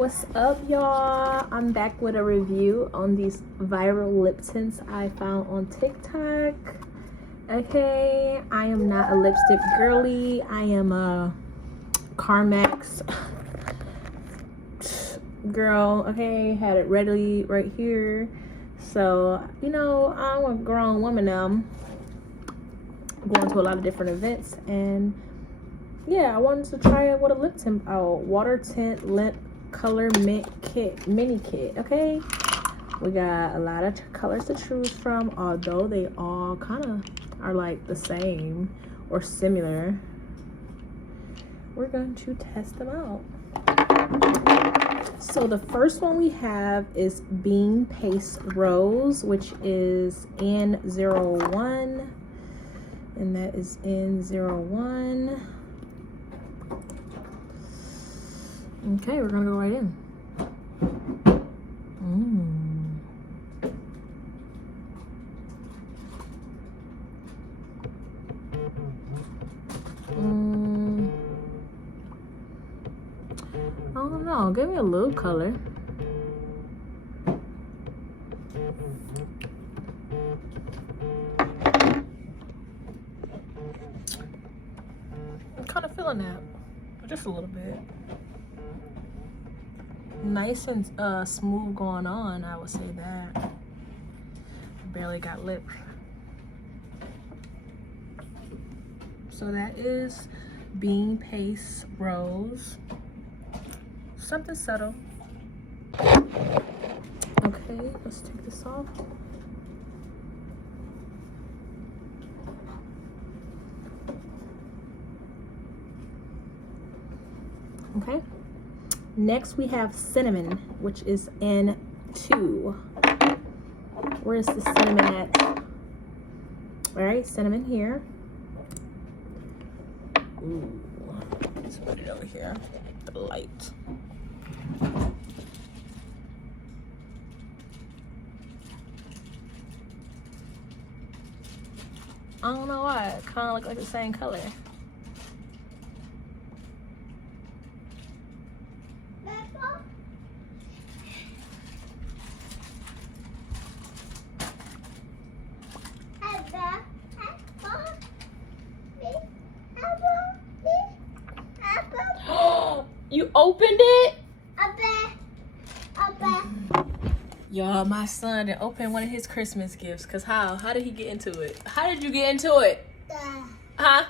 What's up, y'all? I'm back with a review on these viral lip tints I found on TikTok. Okay, I am not a lipstick girly. I am a Carmex girl. Okay, had it readily right here. So, you know, I'm a grown woman now. Going to a lot of different events, and yeah, I wanted to try it with a lip tint out. Water Tint Lip Color Mint Kit, Mini Kit. Okay, we got a lot of colors to choose from, although they all kind of are like the same or similar. We're going to test them out. So the first one we have is Bean Paste Rose, which is N01, and that is N01. Okay, we're gonna go right in. I don't know, give me a little color. I'm kind of feeling that, just a little bit. Nice and smooth going on, I would say that. Barely got lip. So that is Bean Paste Rose. Something subtle. Okay, let's take this off. Okay. Next we have Cinnamon, which is N2. Where's the cinnamon at? All right, cinnamon here. Ooh, let's put it over here. The light. I don't know why. It kind of look like the same color. You opened it? Y'all, my son did open one of his Christmas gifts. Cause how? How did he get into it? How did you get into it? Huh?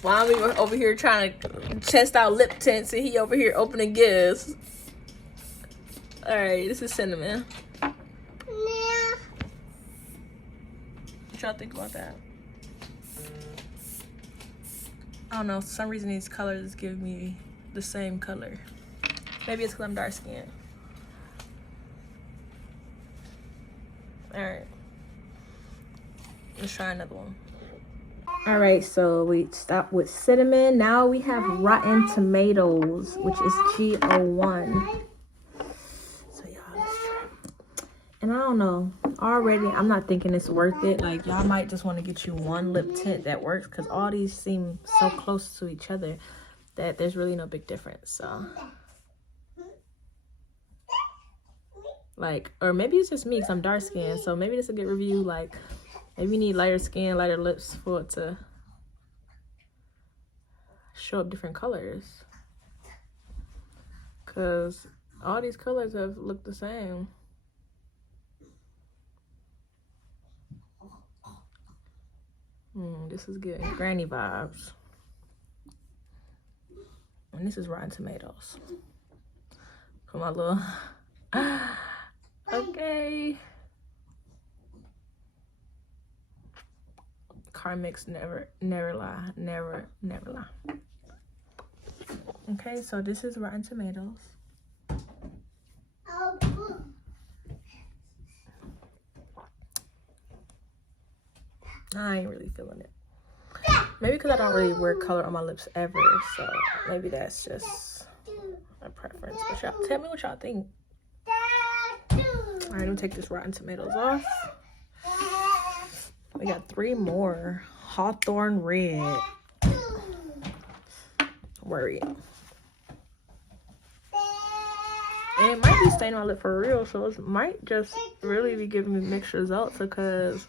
While we were over here trying to test out lip tints, and he over here opening gifts. All right, this is Cinnamon. Yeah. What y'all think about that? I don't know, for some reason these colors give me the same color. Maybe it's because I'm dark skinned. All right, let's try another one. All right, so we stopped with Cinnamon. Now we have Rotten Tomatoes, which is G01. So y'all, let's try. And I don't know, already I'm not thinking it's worth it. Like, y'all might just want to get you one lip tint that works, because all these seem so close to each other that there's really no big difference. So like, or maybe it's just me because I'm dark skinned, so maybe this is a good review. Like, maybe you need lighter skin, lighter lips for it to show up different colors, because all these colors have looked the same. This is good. Granny vibes. And this is Rotten Tomatoes. Put my little... Okay. Carmex never lie. Never lie. Okay, so this is Rotten Tomatoes. I ain't really feeling it. Maybe because I don't really wear color on my lips ever, so maybe that's just a preference. But y'all tell me what y'all think. All right, let me take this Rotten Tomatoes off. We got 3 more. Hawthorne Red. worried. And it might be staining my lip for real, so it might just really be giving me mixed results because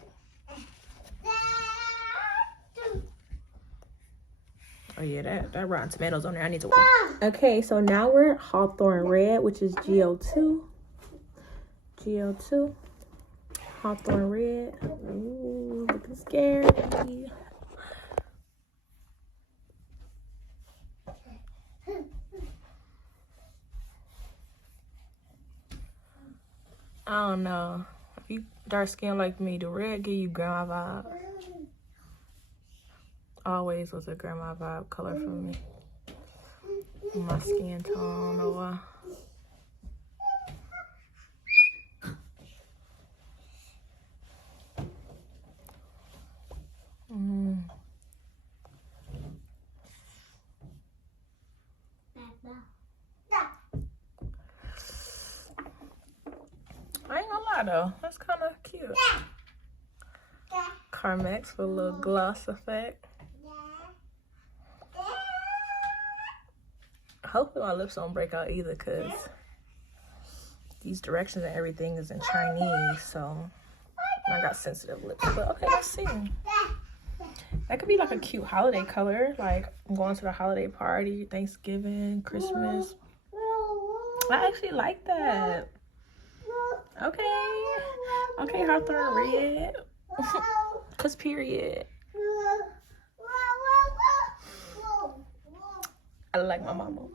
oh yeah, that Rotten Tomatoes on there. I need to watch. Okay, so now we're Hawthorne Red, which is GO2. GO2. Hawthorne Red. Ooh, looking scary. I don't know. If you dark skin like me, the red give you grandma vibe. Always was a grandma vibe color for me. My skin tone, I don't know why. I ain't gonna lie though, that's kind of cute. Carmex with a little gloss effect. Hopefully my lips don't break out either, because these directions and everything is in Chinese, so I got sensitive lips. But okay, let's see. That could be like a cute holiday color, like I'm going to the holiday party, Thanksgiving, Christmas. I actually like that. Okay, Hawthorne Red. Cause period. I like my mama. All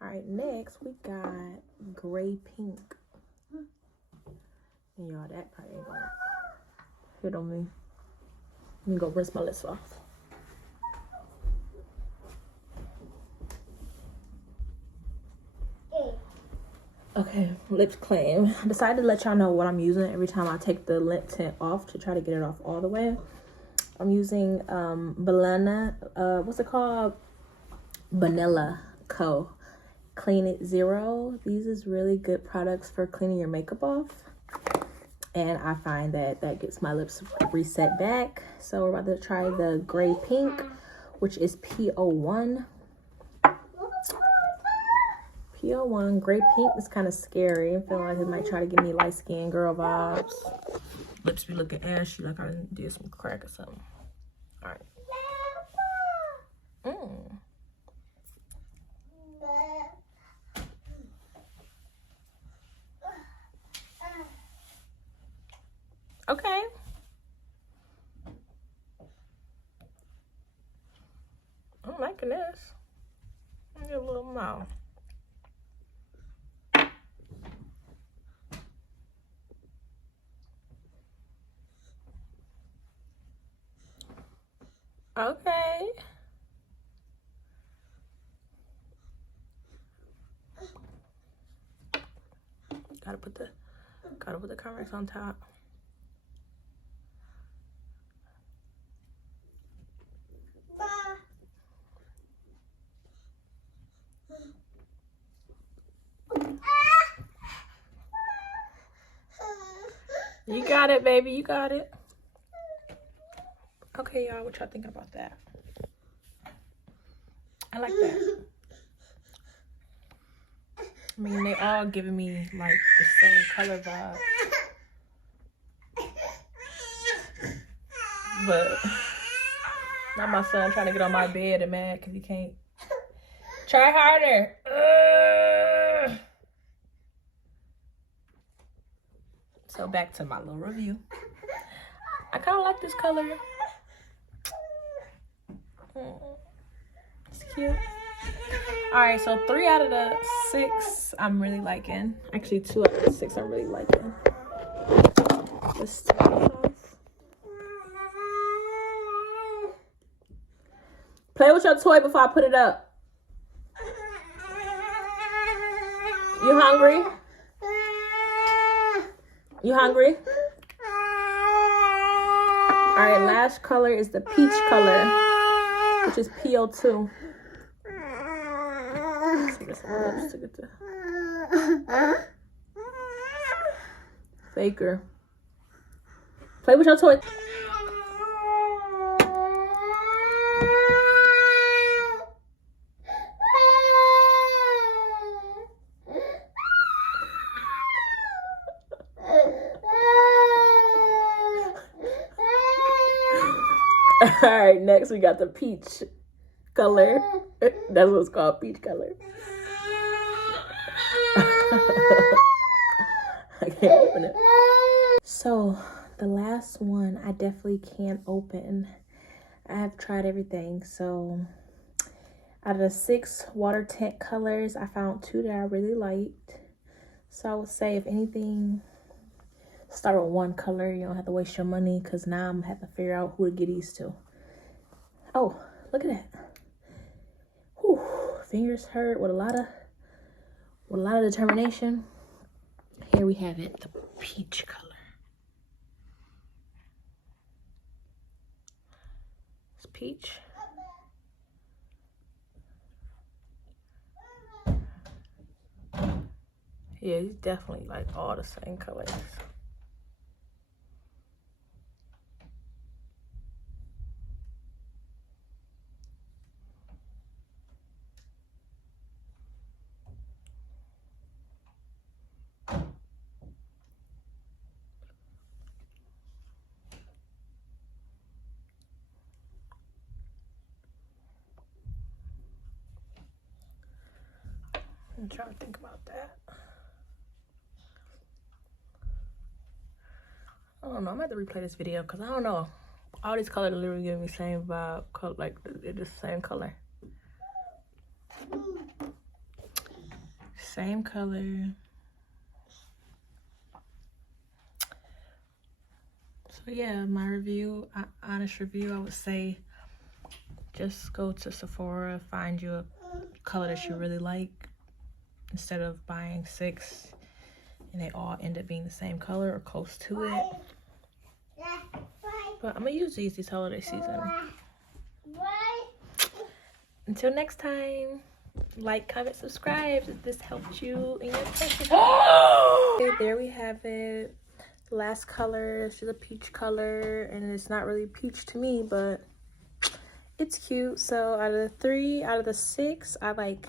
right, next we got gray pink. And y'all, that probably ain't gonna hit on me. Let me go rinse my lips off. Okay, lip claim. I decided to let y'all know what I'm using every time I take the lint tint off to try to get it off all the way. I'm using what's it called? Vanilla Co. Clean It Zero. These is really good products for cleaning your makeup off. And I find that gets my lips reset back. So we're about to try the gray pink, which is P01. P01 gray pink is kind of scary. I feel like it might try to give me light skin girl vibes. Lips be looking ashy like I did some crack or something. All right. Okay. I'm liking this. Get a little mouth. Okay. Gotta put the Carmex on top. You got it, baby. You got it. Okay, y'all. What y'all thinking about that? I like that. I mean, they all giving me like the same color vibe. But not my son trying to get on my bed and mad because he can't. Try harder. So back to my little review. I kind of like this color. It's cute. All right, so 3 out of the 6 I'm really liking. Actually, 2 out of the 6 I'm really liking. Just take it off. Play with your toy before I put it up. You hungry? You hungry? All right, last color is the peach color, which is PO2. Faker. Play with your toy. All right, next we got the peach color. That's what's called, peach color. I can't open it. So the last one I definitely can't open. I have tried everything. So out of the 6 water tint colors, I found 2 that I really liked. So I would say, if anything, start with 1 color. You don't have to waste your money, because now I'm gonna have to figure out who to get these to. Oh, look at that. Whew, fingers hurt with a lot of determination. Here we have it, the peach color. It's peach. Yeah, it's definitely like all the same colors. I'm trying to think about that. I don't know. I'm gonna have to replay this video because I don't know. All these colors literally give me the same vibe. Like, they're the same color. Same color. So yeah, my review, honest review, I would say just go to Sephora, find you a color that you really like, instead of buying 6 and they all end up being the same color or close to it. But I'm gonna use these this holiday season. Until next time, like, comment, subscribe if this helped you in your purchase. Okay, there we have it. The last color, this is a peach color, and it's not really peach to me, but it's cute. So out of the 6, I like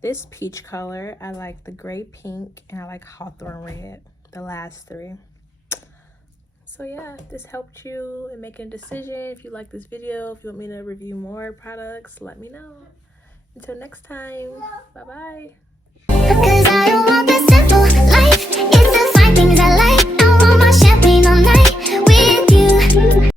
this peach color, I like the gray pink, and I like hawthorn red, the last 3. So yeah, if this helped you in making a decision, if you like this video, if you want me to review more products, let me know. Until next time, bye-bye. Cause I don't want the simple life, it's the fine things I like. I want my champagne all night with you.